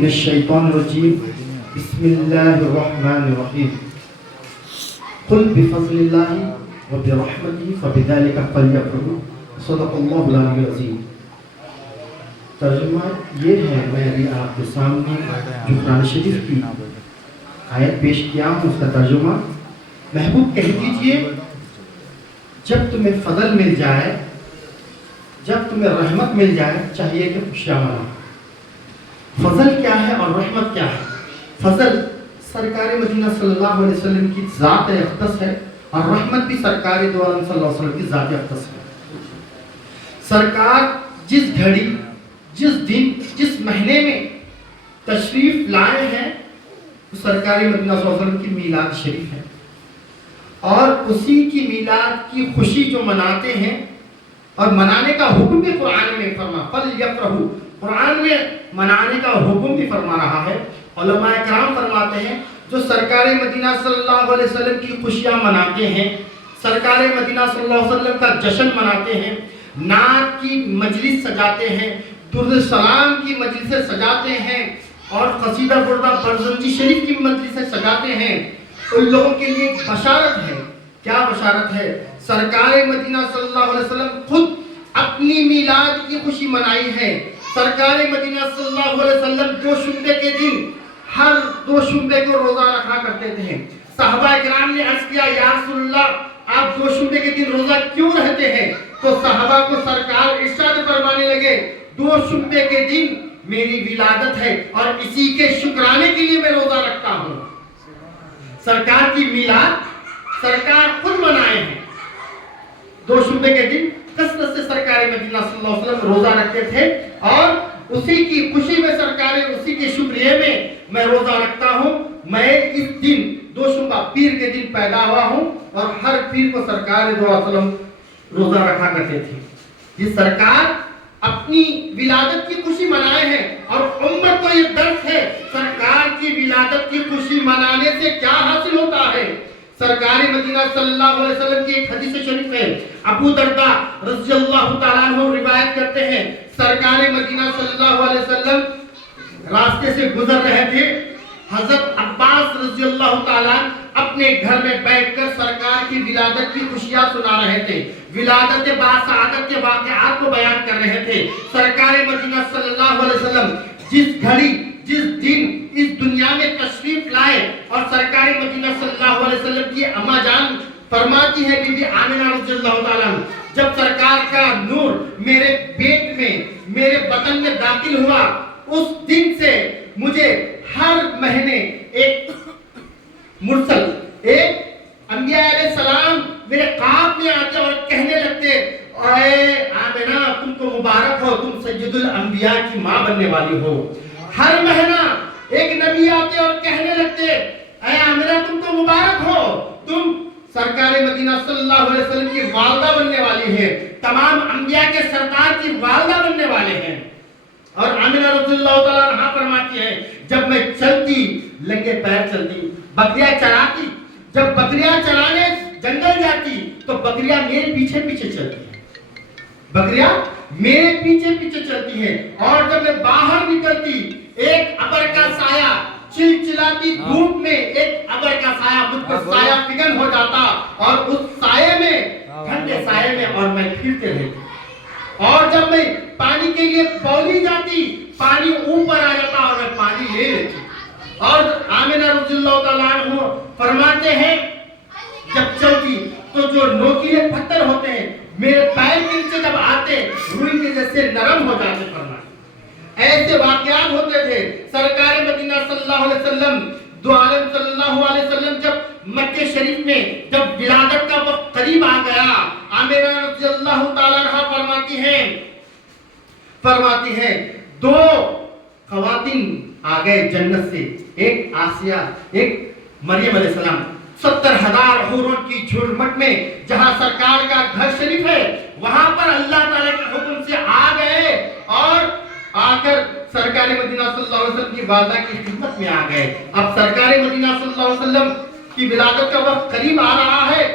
من الشیطان الرجیم بسم اللہ الرحمن الرحیم قل بفضل اللہ وبرحمتہ فبذلک فلیفرحوا صدق اللہ العلی العظیم۔ ترجمہ یہ ہے، میں ابھی آپ کے سامنے جو قرآن شریف کی آیت پیش کیا ہوں اس کا ترجمہ، محبوب کہہ دیجئے جب تمہیں فضل مل جائے، جب تمہیں رحمت مل جائے، چاہیے کہ خوشیاں مناؤ۔ فضل کیا ہے اور رحمت کیا ہے؟ فضل سرکار مدینہ صلی اللہ علیہ وسلم کی ذات اقدس ہے، اور رحمت بھی سرکار دو عالم صلی اللہ علیہ وسلم کی ذات اقدس ہے۔ سرکار جس گھڑی، جس دن، جس مہینے میں تشریف لائے ہیں، وہ سرکار مدینہ صلی اللہ علیہ وسلم کی میلاد شریف ہے، اور اسی کی میلاد کی خوشی جو مناتے ہیں، اور منانے کا حکم بھی قرآن میں فرما فَلْيَفْرَحُوا، قرآن میں منانے کا حکم بھی فرما رہا ہے۔ علماء کرام فرماتے ہیں جو سرکار مدینہ صلی اللہ علیہ وسلم کی خوشیاں مناتے ہیں، سرکار مدینہ صلی اللہ علیہ وسلم کا جشن مناتے ہیں، نعت کی مجلس سجاتے ہیں، درود السلام کی مجلسیں سجاتے ہیں، اور قصیدہ بردہ برزنجی شریف کی مجلسیں سجاتے ہیں، ان لوگوں کے لیے بشارت ہے۔ کیا بشارت ہے؟ سرکار مدینہ صلی اللہ علیہ وسلم خود اپنی میلاد کی خوشی منائی ہے۔ سرکار مدینہ صلی اللہ علیہ وسلم دوشنبے کے دن ہر دوشنبے کو روزہ رکھا کرتے تھے۔ صحابہ کرام نے عرض کیا یا رسول اللہ آپ دوشنبے کے دن روزہ کیوں رہتے ہیں؟ تو صحابہ کو سرکار ارشاد فرمانے لگے دوشنبے کے دن میری ولادت ہے، اور اسی کے شکرانے کے لیے میں روزہ رکھتا ہوں۔ سرکار کی میلاد سرکار خود منائے ہیں۔ دوشنبے کے دن کثرت سے سرکار مدینہ صلی اللہ علیہ وسلم روزہ رکھتے تھے، اور اسی کی خوشی میں سرکار اسی کے شکریہ میں روزہ رکھتا ہوں۔ میں اس دن دوشنبہ پیر کے دن پیدا ہوا ہوں، اور ہر پیر کو سرکار دو علیہ وسلم روزہ رکھا کرتے تھے۔ یہ سرکار اپنی ولادت کی خوشی منائے ہیں، اور امت کو یہ درس ہے سرکار کی ولادت کی خوشی منانے سے کیا حاصل ہوتا ہے۔ سرکار مدینہ صلی اللہ علیہ وسلم کی ایک حدیث شریف ہے، ابو درداء رضی اللہ تعالیٰ عنہ روایت کرتے ہیں، سرکار مدینہ صلی اللہ علیہ وسلم راستے سے گزر رہے تھے، حضرت عباس رضی اللہ تعالیٰ اپنے گھر میں بیٹھ کر سرکار کی ولادت کی خوشیاں سنا رہے تھے، ولادت باسعادت کے واقعات کو بیان کر رہے تھے۔ سرکار مدینہ صلی اللہ علیہ وسلم جس گھڑی، جس دن اس دنیا میں تشریف لائے، اور سرکار مدینہ صلی اللہ علیہ وسلم کی اماں جان فرماتی ہے بی بی آمنہ رضی اللہ تعالیٰ، جب سرکار کا نور میرے پیٹ میں، میرے بدن میں داخل ہوا، اس دن سے مجھے ہر مہینے ایک مرسل، ایک انبیاء علیہ السلام میرے خواب میں آتے اور کہنے لگتے اے آمنہ تم کو مبارک ہو، تم سید الانبیاء کی ماں بننے والی ہو۔ ہر مہینہ ایک نبی آتے اور کہنے لگتے اے آمنہ تم کو مبارک ہو، تم سرکار مدینہ صلی اللہ علیہ وسلم کی والدہ بننے والی ہے، تمام انبیاء کے سردار کی والدہ بننے والے ہیں۔ اور آمنہ رضی اللہ تعالیٰ عنہ فرماتی ہے جب میں چلتی، لنگے پیر چلتی، بکریاں چراتی، جب بکریاں چرانے جنگل جاتی تو بکریاں میرے پیچھے پیچھے چلتی ہیں، بکریاں میرے پیچھے پیچھے چلتی ہیں، اور جب میں باہر نکلتی ایک ابر کا سایہ، چلچلاتی دھوپ میں ایک ابر کا سایہ مجھ پر سایہ فگن ہو جاتا، اور اس سائے میں، ٹھنڈے سائے میں، اور میں پھرتے رہتی، اور جب میں پانی کے لیے بولی جاتی پانی اوپر آ جاتا اور میں پانی لے لیتی۔ اور آمنہ رضی اللہ تعالیٰ عنہ فرماتے ہیں جب چلتی تو جو نوکیلے پتھر ہوتے ہیں میرے پیر کے نیچے جب آتے روئی کے جیسے نرم ہو جاتے، فرماتے ایسے واقعات ہوتے تھے۔ سرکار مدینہ صلی اللہ علیہ وسلم دو عالم صلی اللہ علیہ وسلم جب مکہ شریف میں جب ولادت کا وقت قریب آ گیا، آمنہ رضی اللہ تعالیٰ عنہ فرماتی ہیں دو خواتین آ گئے جنت سے، ایک آسیہ، ایک مریم علیہ السلام، 70,000 حوروں کی جھرمٹ میں جہاں سرکار کا گھر شریف ہے وہاں پر اللہ تعالیٰ کے حکم سے آ گئے، اور آ کر سرکار مدینہ صلی اللہ علیہ وسلم کی والدہ کی خدمت میں آ گئے۔ اب سرکار مدینہ صلی اللہ علیہ وسلم کی ولادت کا وقت قریب آ رہا ہے۔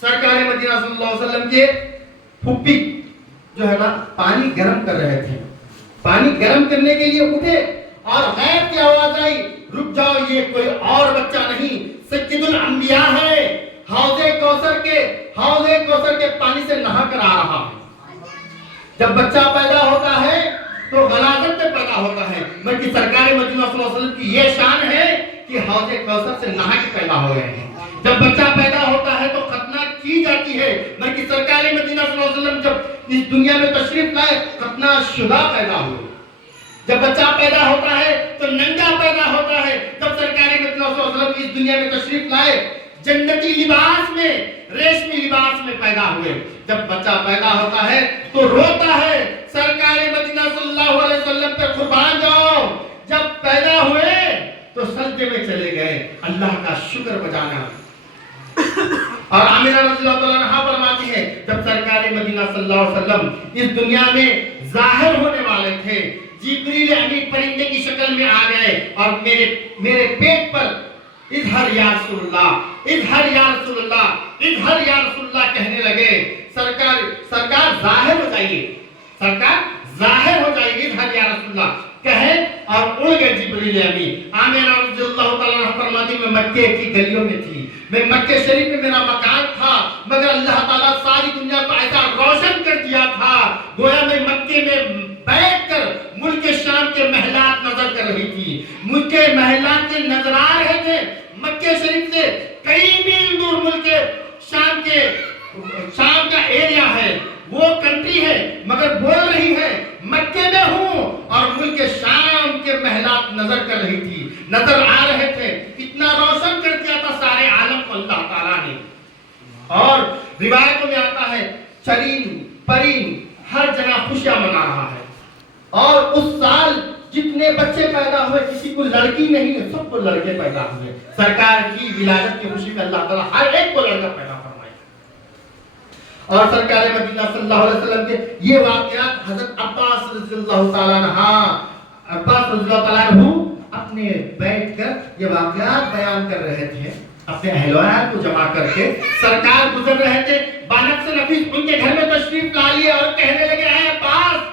سرکار مدینہ صلی اللہ علیہ وسلم کے پھپھی جو ہے نا پانی گرم کر رہے تھے، پانی گرم کرنے کے لیے اٹھے اور غیب کی آواز آئی، رک جاؤ، یہ کوئی اور بچہ نہیں، سید الانبیاء ہے، حوض کوثر کے پانی سے نہا کر آ رہا ہے۔ جب بچہ پیدا ہوتا ہے تو غلاظت میں پیدا ہوتا ہے، بلکہ سرکار مدینہ صلی اللہ علیہ وسلم کی یہ شان ہے کہ حوض کوثر سے نہا کے پیدا ہو گئے ہیں۔ جب بچہ پیدا ہوتا ہے تو ختنہ کی جاتی ہے، بلکہ سرکار مدینہ صلی اللہ علیہ وسلم جب اس دنیا میں تشریف لائے ختنہ شدہ پیدا ہوئے۔ جب بچہ پیدا ہوتا ہے تو ننگا پیدا ہوتا ہے۔ جب سرکار مدینہ صلی اللہ علیہ وسلم اس دنیا میں تشریف لائے، جنتی لباس میں، ریشمی لباس میں پیدا ہوئے۔ جب بچہ پیدا ہوتا ہے تو روتا ہے، سرکار مدینہ صلی اللہ علیہ وسلم پہ قربان جاؤ۔ جب پیدا ہوئے تو سجدے میں چلے گئے، اللہ کا شکر بجانا۔ اور آمنہ رضی اللہ تعالیٰ عنہا فرماتی ہے، جب سرکار مدینہ صلی اللہ علیہ وسلم اس دنیا میں ظاہر ہونے والے تھے، جبریل امین پرندے کی شکل میں آ گئے اور میرے پیٹ پر اظہر یا رسول اللہ، اظہر یا رسول اللہ، اظہر یا رسول اللہ کہنے لگے۔ سرکار ظاہر ہو جائیے، سرکار ظاہر ہو جائیے، اظہر یا رسول اللہ کہے اور اڑ گئے جبریل امین۔ آمنہ رضی اللہ تعالیٰ عنہ فرماتی میں مکے کی گلیوں میں تھی، میں مکے شریف میں میرا مکان تھا، مگر اللہ تعالیٰ ساری دنیا کو ایسا روشن کر دیا تھا گویا میں مکے میں بیٹھ کر ملک شام کے محلات نظر کر رہی تھی۔ ملک کے محلات کے نظر آ رہے تھے، مکے شریف سے کئی میل دور ملک شام کا ایریا ہے، وہ کنٹری ہے، مگر بول رہی ہے مکے میں ہوں، اور ملک شام کے محلات نظر کر رہی تھی، نظر آ رہے تھے۔ اتنا روشن کر دیا تھا سارے عالم کو اللہ تعالیٰ نے۔ اور روایتوں میں آتا ہے چرین پرین ہر جگہ خوشیاں منا رہا ہے، اور اس سال جتنے بچے پیدا ہوئے کسی کو لڑکی نہیں ہے، سب کو لڑکے پیدا ہوئے۔ سرکار کی ولادت کی خوشی میں اللہ تعالیٰ ہر ایک کو لڑکا پیدا فرمائے۔ اور سرکار مدینہ صلی اللہ علیہ وسلم کے یہ واقعات حضرت عباس رضی اللہ تعالیٰ عنہ اپنے بیٹھ کر یہ واقعات بیان کر رہے تھے، اپنے اہل و عیال کو جمع کر کے۔ سرکار گزر رہے تھے، بانفس نفیس ان کے گھر میں تشریف لا لیے اور کہنے لگے اے عباس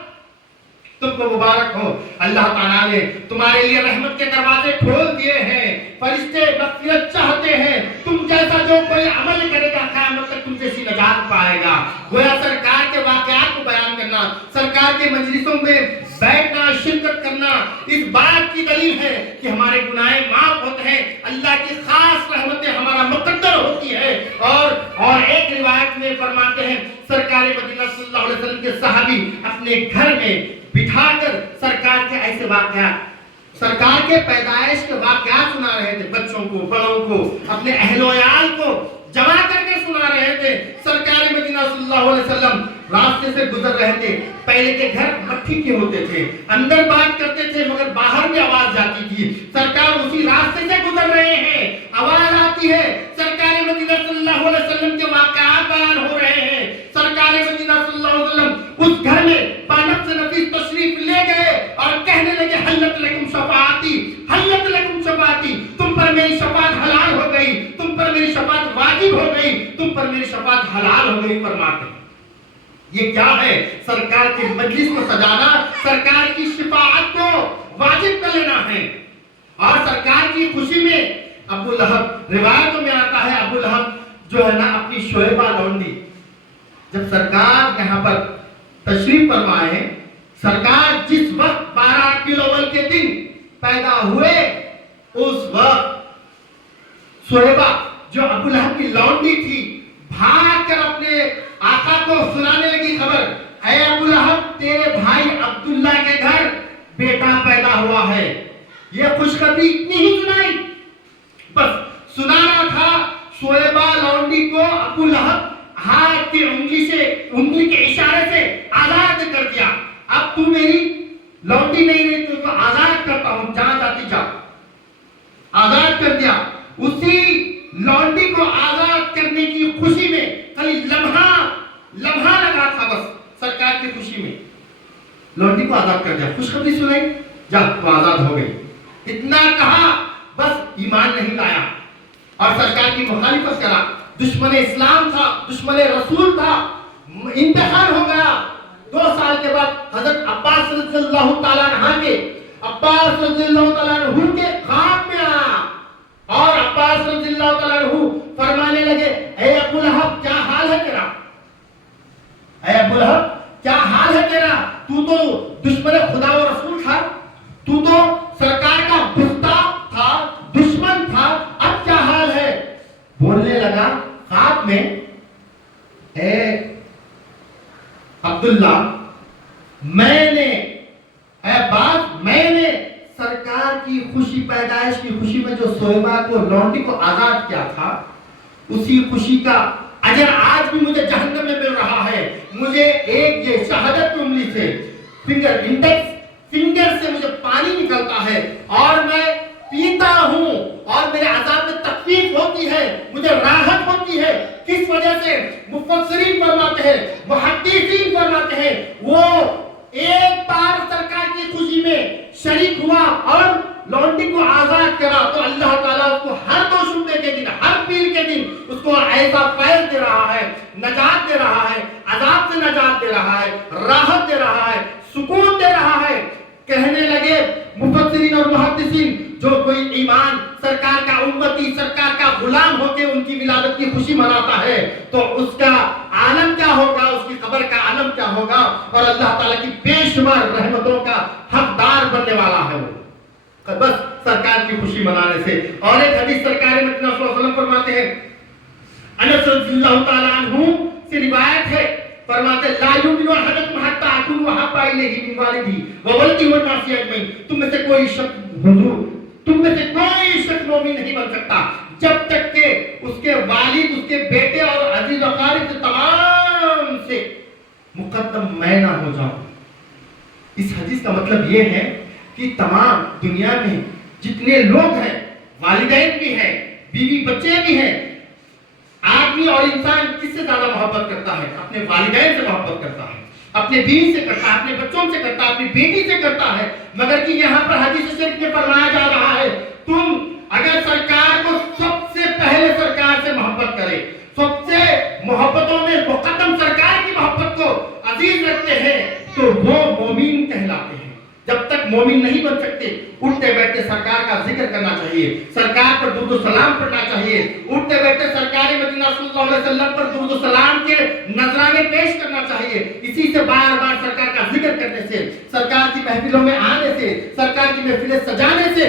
تم کو مبارک ہو، اللہ تعالیٰ نے تمہارے لیے رحمت کے دروازے کھول دیے ہیں، فرشتے مغفرت چاہتے ہیں، تم جیسا جو کوئی عمل کرے گا قیامت تک تم جیسی نجات پائے گا۔ گویا سرکار کے واقعات کو بیان کرنا، سرکار کے مجلسوں میں بیٹھنا، شرکت کرنا اس بات کی دلیل ہے کہ ہمارے گناہ معاف ہوتے ہیں، اللہ کی خاص رحمتیں ہمارا مقدر ہوتی ہے۔ اور ایک روایت میں فرماتے ہیں سرکار مدینہ صلی اللہ علیہ وسلم کے صحابی اپنے گھر میں بٹھا کر سرکار کے ایسے واقعات، سرکار کے پیدائش کے واقعات سنا رہے تھے، بچوں کو، بڑوں کو، اپنے اہل و عیال کو جمع کر کے سنا رہے تھے۔ سرکار مدینہ صلی اللہ علیہ وسلم راستے سے گزر رہے تھے، پہلے کے گھر مٹی کے ہوتے تھے، اندر بات کرتے تھے مگر باہر بھی آواز جاتی تھی۔ سرکار اسی راستے سے گزر رہے ہیں، آواز آتی ہے، سرکار مدینہ صلی اللہ علیہ وسلم کے واقعات بیان ہو رہے ہیں۔ سرکار مدینہ صلی اللہ علیہ وسلم اس گھر میں بانفس نفیس تشریف لے گئے اور کہنے لگے حلت لکم شفاعتی، حلت لکم شفاعتی، تم پر میری شفاعت حلال ہو گئی، تم پر میری شفاعت واجب ہو گئی، تم پر میری شفاعت حلال ہو گئی فرماتے ہیں۔ یہ کیا ہے؟ سرکار کے مجلس کو سجانا، سرکار کی شفاعت کو واجب کر لینا ہے۔ اور سرکار کی خوشی میں ابو لہب، روایتوں میں آتا ہے ابو لہب جو ہے نا اپنی شعیبہ لونڈی، جب سرکار یہاں پر تشریف فرمائے، سرکار جس وقت 12 ربیع الاول کے دن پیدا ہوئے، اس وقت شعیبہ جو ابو لہب کی لونڈی تھی بھاگ کر اپنے آقا کو سنانے لگی خبر، اے ابو لہب تیرے بھائی عبداللہ کے گھر بیٹا پیدا ہوا ہے۔ یہ خوشخبری اتنی ہی سنائی، بس سنانا تھا۔ شعیبہ لونڈی کو ابو لہب ہاتھ کی انگلی کے اشارے سے آزاد کر دیا، اب تو میری لونڈی نہیں رہی تو آزاد کرتا ہوں، جہاں جاتی جا، آزاد کر دیا۔ اسی لونڈی کو آزاد کرنے کی خوشی میں خالی لمحہ لگا تھا، بس سرکار کی خوشی میں لونڈی کو آزاد کر دیا، خوشخبری سنائی، جا تو آزاد ہو گئی، اتنا کہا، بس ایمان نہیں لایا اور سرکار کی مخالفت کرا، دشمن اسلام تھا، دشمن رسول تھا، انتقال ہو گیا۔ 2 سال کے بعد حضرت عباس رضی اللہ تعالیٰ عنہ کے عباس رضی اللہ تعالیٰ عنہ کے خواب میں آیا اور عباس رضی اللہ تعالیٰ عنہ فرمانے لگے اے ابو لہب کیا حال ہے تیرا، اے ابو لہب کیا حال ہے تیرا، تو دشمن خدا و رسول تھا، تو سرکار کا گستاخ تھا، دشمن تھا، اب کیا حال ہے؟ بولنے لگا خواب میں اے عبداللہ میں نے سرکار کی خوشی پیدائش کی خوشی میں جو صہیبہ کو لونڈی کو آزاد کیا تھا اسی خوشی کا اجر آج بھی مجھے جہنم میں مل رہا ہے. مجھے ایک یہ شہادت کی انگلی سے فنگر سے مجھے پانی نکلتا ہے اور میں پیتا ہوں اور میرے عذاب میں تخفیف ہوتی ہے، مجھے راحت ہوتی ہے. کس وجہ سے؟ مفسرین فرماتے ہیں، محدثین فرماتے ہیں وہ ایک بار سرکار کی خوشی میں شریک ہوا اور لونڈی کو آزاد کرا تو اللہ تعالیٰ اس کو ہر دوشمبے کے دن، ہر پیر کے دن اس کو ایسا فیض دے رہا ہے، نجات دے رہا ہے، عذاب سے نجات دے رہا ہے، راحت دے رہا ہے، سکون دے رہا ہے. کہنے لگے مفسرین اور محدثین جو کوئی ایمان سرکار کا امتی، سرکار کا غلام ہو کے ان کی ولادت کی خوشی مناتا ہے تو اس کا عالم کیا ہوگا، اس کی قبر کا عالم کیا ہوگا، اور اللہ تعالیٰ کی بے شمار رحمتوں کا حقدار بننے والا ہے وہ بس سرکار کی خوشی منانے سے. اور ایک حدیث سرکار مدینہ صلی اللہ علیہ وسلم فرماتے ہیں، انس رضی اللہ تعالیٰ عنہ سے روایت ہے، فرماتے لا یؤمن احدکم حتی اکون احب الیہ من والدہ وولدہ والناس اجمعین. تم میں سے کوئی شخص مومن نہیں بن سکتا جب تک کہ اس کے والد، اس کے بیٹے اور عزیز و اقارب سے تمام سے مقدم میں نہ ہو جاؤں. اس حدیث کا مطلب یہ ہے کہ تمام دنیا میں جتنے لوگ ہیں، والدین بھی ہیں، بیوی بچے بھی ہیں، آدمی اور انسان کس سے زیادہ محبت کرتا ہے؟ اپنے والدین سے محبت کرتا ہے، اپنے بیوی سے کرتا ہے، اپنے بچوں سے کرتا ہے، اپنی بیٹی سے کرتا ہے. مگر کہ یہاں پر حدیث شریف میں فرمایا جا رہا ہے تم اگر سرکار کو سب سے پہلے سرکار سے محبت کرے، سب سے محبتوں میں مقدم سرکار کی محبت کو عزیز رکھتے ہیں تو وہ مومن کہلاتے ہیں. جب تک مومن نہیں بن سکتے اٹھتے بیٹھتے سرکار کا ذکر کرنا چاہیے، سرکار پر درود و سلام پڑھنا چاہیے، اٹھتے بیٹھتے سرکار مدینہ صلی اللہ علیہ وسلم پر درود و سلام کے نذرانے پیش کرنا چاہیے. اسی سے بار بار سرکار کا ذکر کرنے سے، سرکار کی محفلوں میں آنے سے، سرکار کی محفلیں سجانے سے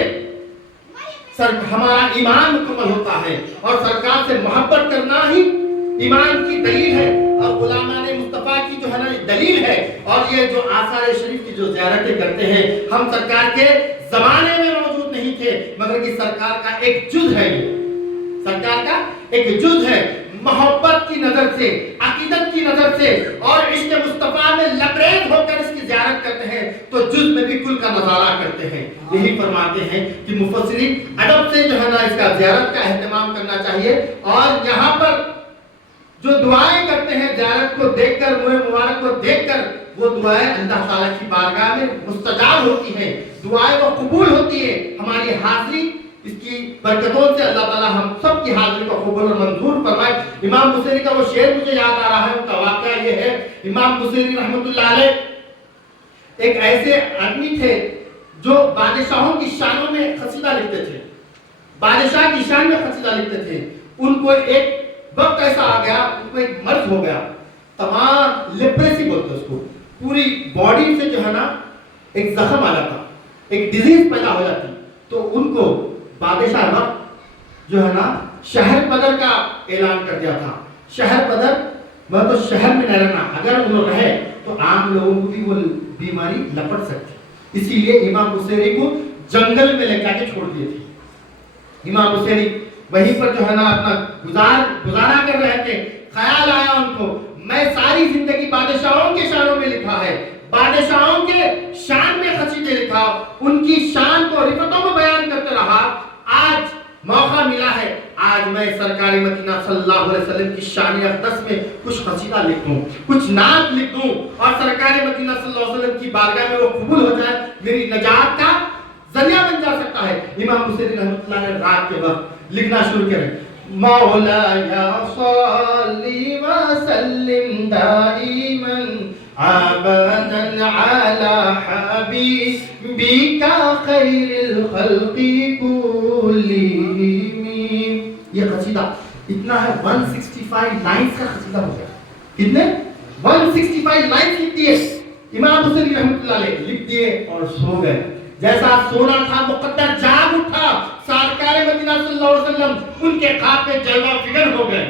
ہمارا ایمان مکمل ہوتا ہے. اور سرکار سے محبت کرنا ہی ایمان کی دلیل ہے اور غلامان مصطفیٰ کی جو ہے نا دلیل ہے. اور یہ جو آثار شریف کی جو زیارتیں کرتے ہیں، ہم سرکار کے زمانے میں موجود نہیں تھے مگر کہ سرکار کا ایک جز ہے، یہ سرکار کا ایک جز ہے. محبت کی نظر سے، عقیدت کی نظر سے اور عشق مصطفیٰ میں لبریز ہو کر اس کی زیارت کرتے ہیں تو جز میں بھی کل کا نظارہ کرتے ہیں. یہی فرماتے ہیں کہ مفسرین ادب سے جو ہے نا اس کا زیارت کا اہتمام کرنا چاہیے. اور یہاں پر جو دعائیں کرتے ہیں زیارت کو دیکھ کر، منہ مبارک کو دیکھ کر، وہ دعائیں اللہ تعالیٰ کی بارگاہ میں مستجاب ہوتی ہیں، دعائیں وہ قبول ہوتی ہے. ہماری حاضری اس کی برکتوں سے اللہ تعالیٰ ہم سب کی حاضری کو قبول اور منظور فرمائے. امام بصیری کا وہ شعر مجھے یاد آ رہا ہے، ان کا واقعہ یہ ہے. امام بصیری رحمۃ اللہ علیہ ایک ایسے آدمی تھے جو بادشاہوں کی شانوں میں قصیدہ لکھتے تھے، بادشاہ کی شان میں قصیدہ لکھتے تھے. ان کو ایک وقت ایسا آ گیا، ان کو ایک مرض ہو گیا، تمام لیپریسی بولتے اس کو، پوری باڈی سے جو ہے نا ایک زخم آ جاتا، ایک ڈیزیز پیدا ہو جاتی. تو ان کو بادشاہ وقت جو ہے نا شہر پدر کا اعلان کر دیا تھا. شہر پدر تو شہر میں نہ رہنا، اگر انہوں رہے تو عام لوگوں کو بھی وہ بیماری لپٹ سکتی. اسی لیے امام بصیری کو جنگل میں لے جا کے چھوڑ دیے تھے. امام بصیری وہیں پر جو ہے نا اپنا گزارا کر رہے تھے. خیال آیا ان کو میں ساری زندگی بادشاہوں کے شانوں میں لکھا ہے، بادشاہوں کے شان میں قصیدے لکھا، ان کی شان کو رفتوں میں بیان کرتے رہا. آج موقع ملا ہے، آج میں سرکار مدینہ صلی اللہ علیہ وسلم کی شان اقدس میں کچھ قصیدہ لکھ دوں، کچھ نعت لکھ دوں اور سرکار مدینہ صلی اللہ علیہ وسلم کی بارگاہ میں وہ قبول ہو جائے، میری نجات کا ذریعہ بن جا سکتا ہے. امام بصیری رحمۃ اللہ علیہ رات کے وقت لکھنا شروع کریں. مولاي صل وسلم دائما ابدا على حبيبك بِكَ خَيْرِ الْخَلْقِ كُلِّهِمْ. یہ قصیدہ اتنا ہے 165 لائنز کا قصیدہ ہو گیا. کتنے 165 لائنز لکھ دیے امام بصری رحمۃ اللہ علیہ, لکھ دیے اور سو گئے. جیسا سونا تھا مقدر جاگ اٹھا, سرکار مدینہ صلی اللہ علیہ وسلم ان کے خواب میں جلوہ فکر ہو گئے,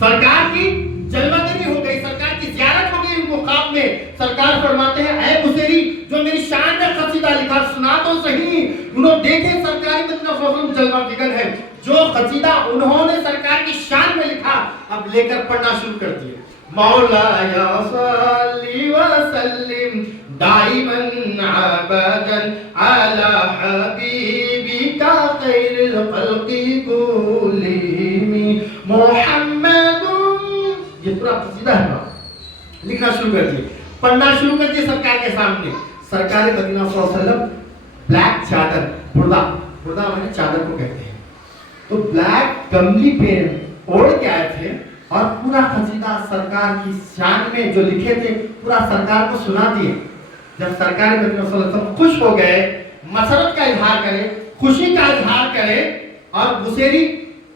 سرکار کی جلوہ گری ہو گئی, سرکار کی زیارت ہو گئی ان کو خواب میں. سرکار فرماتے ہیں اے بصری جو میری شان میں قصیدہ لکھا سنا تو صحیح. انہوں دیکھے سرکار مدینہ صلی اللہ علیہ وسلم جلوہ فکر ہے, جو قصیدہ انہوں نے سرکار کی شان میں لکھا اب لے کر پڑھنا شروع کر دیے. مولایا صلی وسلم دائما ابدا علی حبیبک خیر الخلق کلہم محمد. یہ پورا قصیدہ ہے نا, لکھنا شروع کر دیے, پڑھنا شروع کر دیے سرکار کے سامنے. سرکار مدینہ صلی اللہ علیہ وسلم بلیک چادر, بردہ میں چادر کو کہتے ہیں, تو بلیک کملی پہ اوڑھ کے آئے تھے اور پورا قصیدہ سرکار کی شان میں جو لکھے تھے پورا سرکار کو سنا دیے. جب سرکار مدینہ صلی اللہ علیہ وسلم خوش ہو گئے, مسرت کا اظہار کرے, خوشی کا اظہار کرے, اور بصیری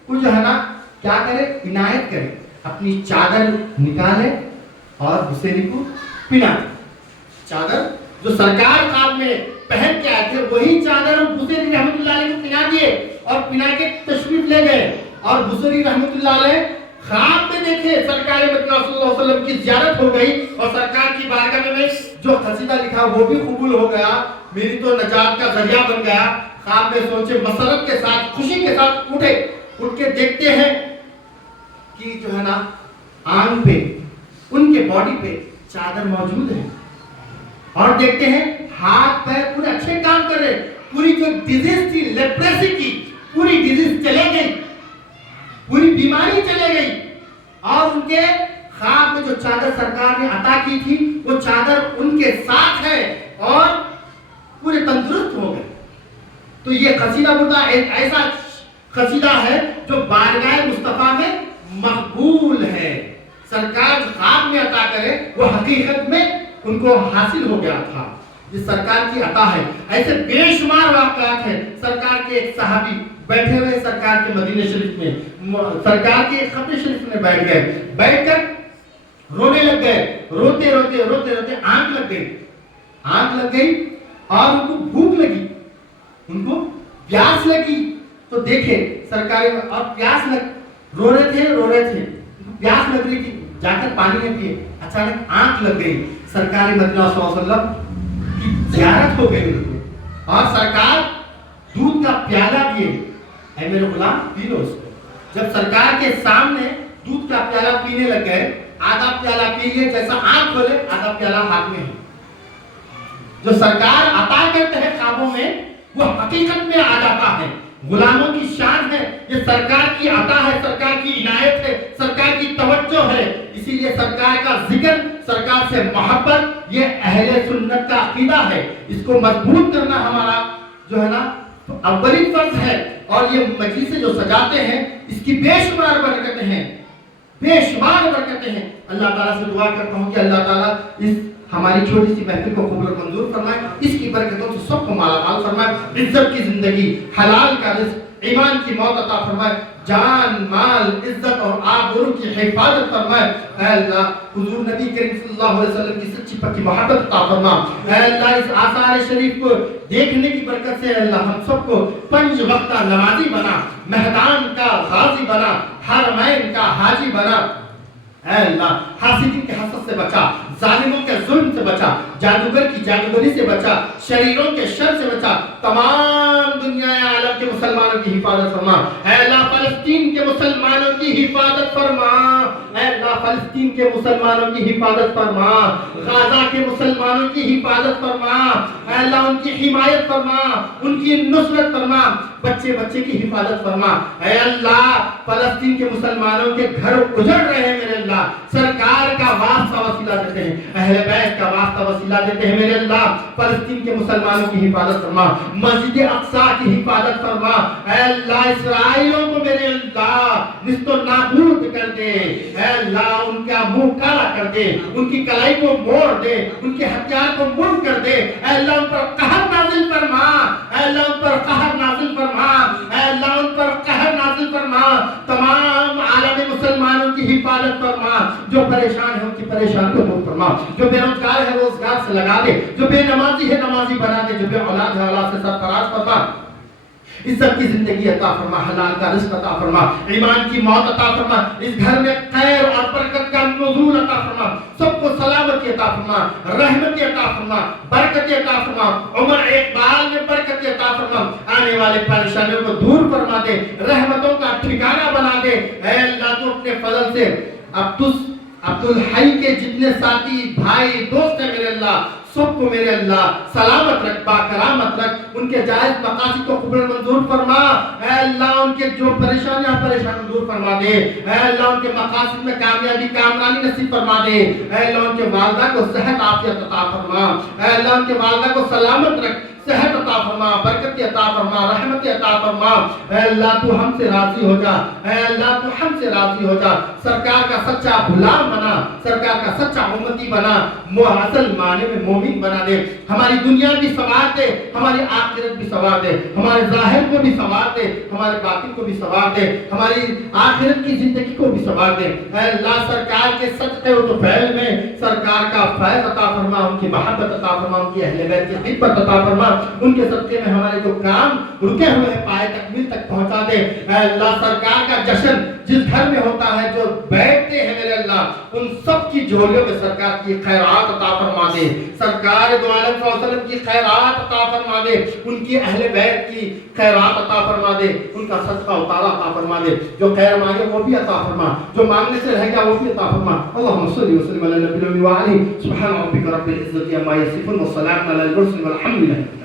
کو جو ہے نا کیا کرے, عنایت کرے, اپنی چادر نکالے اور بصیری کو پہنا. چادر جو سرکار خواب میں پہن کے آئے تھے وہی چادر بصیری رحمۃ اللہ علیہ کو پہنا دیے اور پہنا کے تشریف لے گئے. اور بصیری رحمۃ اللہ علیہ خواب میں دیکھے سرکار مدینہ صلی اللہ علیہ وسلم کی زیارت ہو گئی اور سرکار کی بارگاہ میں جو قصیدہ لکھا وہ بھی قبول ہو گیا, میری تو نجات کا ذریعہ بن گیا. خواب میں سوچے مسرت کے ساتھ خوشی کے ساتھ اٹھ کے دیکھتے ہیں کہ جو ہے نا آنگ پہ ان کے باڈی پہ چادر موجود ہے, اور دیکھتے ہیں ہاتھ پیر پورے اچھے کام کر رہے, پوری جو ڈیزیز تھی لیپریسی کی پوری ڈیزیز چلے گئی, پوری بیماری چلے گئی, اور ان کے خواب میں جو چادر سرکار نے عطا کی تھی وہ چادر ان کے ساتھ ہے اور پورے تندرست ہو گئے. تو یہ قصیدہ بردہ ایک ایسا قصیدہ ہے جو بارگاہ مصطفیٰ میں مقبول ہے. سرکار جو خواب میں عطا کرے وہ حقیقت میں ان کو حاصل ہو گیا تھا. یہ سرکار کی عطا ہے. ایسے بے شمار واقعات ہیں. سرکار کے ایک صحابی بیٹھے ہوئے سرکار کے مدینہ شریف میں, سرکار کے قبر شریف میں بیٹھ گئے, بیٹھ کر رونے لگ گئے, روتے روتے آنکھ لگ گئی اور ان کو بھوک لگی, ان کو پیاس لگی. تو دیکھے سرکار اور رو رہے تھے, پیاس لگ رہی تھی, جا کر پانی نہ پیے, اچانک آنکھ لگ گئی. سرکار مدینہ صلی اللہ علیہ وسلم کی زیارت ہو گئی ان کو, اور سرکار دودھ کا پیالہ دیے, اے میرے غلام پی لو اس کو. جب سرکار کے سامنے دودھ کا پیالہ پینے لگ گئے, آدھا پیالہ پی لیے, جیسا آنکھ کھولے آدھا پیالہ ہاتھ میں ہے. جو سرکار عطا کرتے ہیں خوابوں میں وہ حقیقت میں آ جاتا ہے. غلاموں کی شان ہے, یہ سرکار کی عطا ہے, سرکار کی عنایت ہے, سرکار کی توجہ ہے. اسی لیے سرکار کا ذکر, سرکار سے محبت یہ اہل سنت کا عقیدہ ہے. اس کو مضبوط کرنا ہمارا جو ہے نا اولین فرض ہے. اور یہ مجلسیں جو سجاتے ہیں اس کی بے شمار برکتیں ہیں, بے شمار برکتیں ہیں. اللہ تعالیٰ سے دعا کرتا ہوں کہ اللہ تعالیٰ اس ہماری چھوٹی سی محفل کو قبول و منظور فرمائے, اس کی برکتوں سے سب کو مالا مال فرمائے, عزت کی زندگی, حلال کا رزق, ایمان کی موت عطا فرمائے, جان مال عزت اور آبرو کی حفاظت فرمائے. اے اللہ حضور نبی کریم صلی اللہ علیہ وسلم کی سچی پکی محبت عطا فرما. اے اللہ اس آثار شریف کو دیکھنے کی برکت سے اللہ ہم سب کو 5 وقتہ نمازی بنا, میدان کا غازی بنا, حرمین کا حاجی بنا. اے اللہ حاسدین کے حسد سے بچا, ظالموں کے ظلم سے بچا, جادوگر کی جادوگری سے بچا, شریروں کے شر سے بچا. تمام دنیا عالم کے مسلمانوں کی حفاظت فرما. اے اللہ فلسطین کے مسلمانوں کی حفاظت فرما. اے اللہ فلسطین کے مسلمانوں کی حفاظت فرما, غزہ کے مسلمانوں کی حفاظت فرما. اے اللہ ان کی حمایت فرما, ان کی نصرت فرما, بچے کی حفاظت فرما. اے اللہ فلسطین کے مسلمانوں کے گھر اجڑ رہے ہیں میرے اللہ, سرکار کا واسطہ وسیلہ دیتے ہیں, اہل بیت کا واسطہ وسیلہ دیتے ہیں میرے اللہ. فلسطین کے مسلمانوں کی حفاظت فرما, مسجد اقصی کی حفاظت فرما. اے اللہ اسرائیلیوں کو میرے اللہ نست و نابود کر دے. اے اللہ ان کا منہ کالا کر دے، ان کی کلائی کو موڑ دے، ان کے ہتھیار کو منڈ کر دے، اے اللہ ان پر قہر نازل فرما، اے اللہ ان پر قہر نازل فرما، اے اللہ ان پر قہر نازل فرما، تمام عالم مسلمانوں کی حفاظت فرما، جو پریشان ہیں ان کی پریشان کو دور فرما، جو بے روزگار ہے روزگار سے لگا دے، جو بے نمازی ہے نمازی بنا دے، جو بے اولاد ہے اولاد سے سرفراز فرما، عزت کی زندگی عطا فرما، حلال کا رزق عطا فرما، ایمان کی موت عطا فرما، اس گھر میں خیر اور برکت کا نزول عطا فرما، سب کو سلامتی عطا فرما، رحمت عطا فرما، برکت عطا فرما، عمر اقبال میں برکت عطا فرما، آنے والے پریشانیوں کو دور فرما دے، رحمتوں کا ٹھکانہ بنا دے، اے اللہ تو اپنے فضل سے عبد الحی کے جتنے ساتھی بھائی دوست ہیں میرے اللہ سب کو میرے اللہ سلامت رکھ، با کرامت رکھ، ان کے جائز مقاصد کو قبول منظور فرما، اے اللہ ان کے جو پریشانی دور فرما دے، اے اللہ ان کے مقاصد میں کامیابی کامرانی نصیب فرما دے، اے اللہ ان کے والدہ کو صحت عافیت عطا فرما، اے اللہ ان کے والدہ کو سلامت رکھ، صحت عطا فرما، برکت عطا فرما، رحمت عطا فرما، اے اللہ تو ہم سے راضی ہو جا، اے اللہ تو ہم سے راضی ہو جا، سرکار کا سچا غلام بنا، سرکار کا سچا امتی بنا، اصل معنی میں مومن بنا دے، ہماری دنیا بھی سنوار دے، ہماری آخرت بھی سنوار دے، ہمارے ظاہر کو بھی سنوار دے، ہمارے باطن کو بھی سنوار دے، ہماری آخرت کی زندگی کو بھی سنوار دے، اے اللہ سرکار کے صدقے و طفیل میں سرکار کا فیض عطا فرما، ان کی محبت عطا فرما، ان کی اہل بیت کی خدمت عطا فرما، ان کے صدقے میں ہمارے جو کام رکے ہوئے ہیں پائے تکمیل تک پہنچا دے، اے اللہ سرکار کا جشن جس گھر میں ہوتا ہے جو بیٹھتے ہیں میرے اللہ ان سب کی جھولیوں میں سرکار کی خیرات عطا فرما دے، سرکار دو عالم صلی اللہ علیہ وسلم کی خیرات عطا فرما دے، ان کی اہل بیت کی خیرات عطا فرما دے، ان کا صدقہ اتارا عطا فرما دے، جو خیر مانگے وہ بھی عطا فرما، جو مانگنے سے رہ گیا وہ بھی عطا فرما۔ اللہم صلی وسلم علی نبی وعلی سبحان ربک رب العزت عما یصفون والسلام علی المرسلین والحمد للہ۔